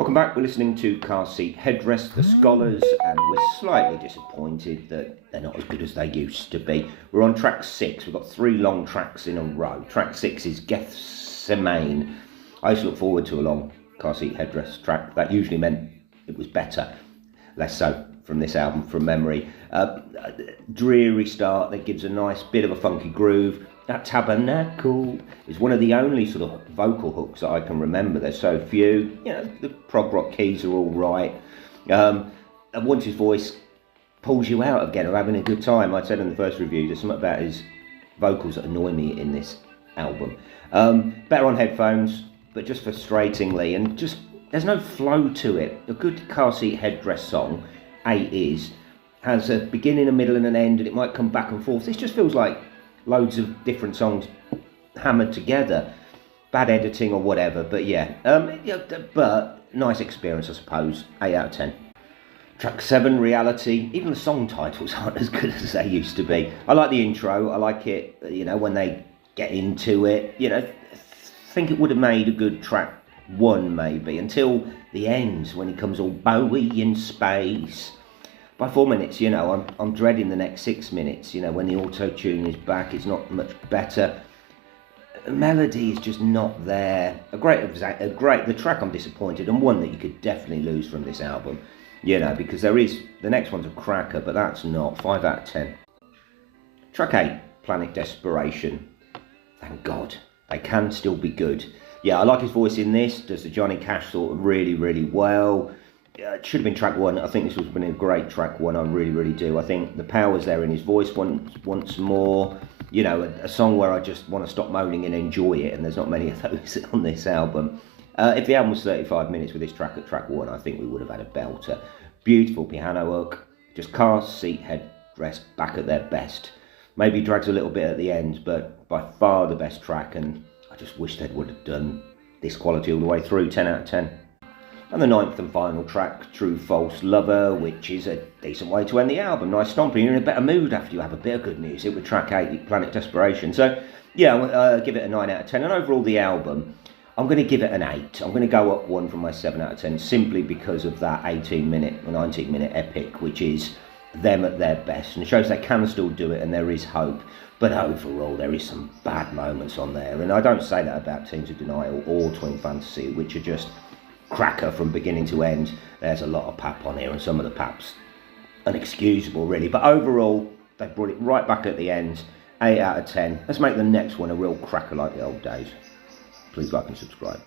Welcome back. We're listening to Car Seat Headrest, the Scholars, and we're slightly disappointed that they're not as good as they used to be. We're on track 6. We've got 3 long tracks in a row. Track 6 is Gethsemane. I used to look forward to a long Car Seat Headrest track. That usually meant it was better. Less so from this album, from memory. Dreary start that gives a nice bit of a funky groove. That Tabernacle is one of the only sort of vocal hooks that I can remember. There's so few. You know, the prog rock keys are all right. And once his voice pulls you out again of having a good time. I said in the first review, there's something about his vocals that annoy me in this album. Better on headphones, but just frustratingly, and just there's no flow to it. A good Car Seat Headrest song, has a beginning, a middle, and an end, and it might come back and forth. This just feels like loads of different songs hammered together. Bad editing or whatever, but yeah. But nice experience, I suppose. 8 out of 10. Track 7, Reality. Even the song titles aren't as good as they used to be. I like the intro. I like it, when they get into it. I think it would have made a good track 1 maybe, until the end when he comes all Bowie in space. By 4 minutes, I'm dreading the next 6 minutes. When the auto-tune is back, it's not much better. The melody is just not there. The track I'm disappointed, and one that you could definitely lose from this album. Because the next one's a cracker, but that's not. 5 out of 10. Track 8, Planet Desperation. Thank God, they can still be good. Yeah, I like his voice in this. Does the Johnny Cash sort of really, really well. It should have been track 1. I think this would have been a great track 1. I really, really do. I think the power's there in his voice once more. A song where I just want to stop moaning and enjoy it, and there's not many of those on this album. If the album was 35 minutes with this track at track 1, I think we would have had a belter. Beautiful piano hook. Just Car Seat Headrest back at their best. Maybe drags a little bit at the end, but by far the best track, and I just wish they would have done this quality all the way through. 10 out of 10. And the 9th and final track, True False Lover, which is a decent way to end the album. Nice stomping. You're in a better mood after you have a bit of good music with track 8, Planet Desperation. So, yeah, I'll give it a 9 out of 10. And overall, the album, I'm going to give it an 8. I'm going to go up 1 from my 7 out of 10, simply because of that 18-minute or 19-minute epic, which is them at their best, and shows they can still do it, and there is hope. But overall, there is some bad moments on there. And I don't say that about Teams of Denial or Twin Fantasy, which are just cracker from beginning to end. There's a lot of pap on here, and some of the pap's unexcusable really, but overall they brought it right back at the end. 8 out of 10. Let's make the next one a real cracker like the old days. Please like and subscribe.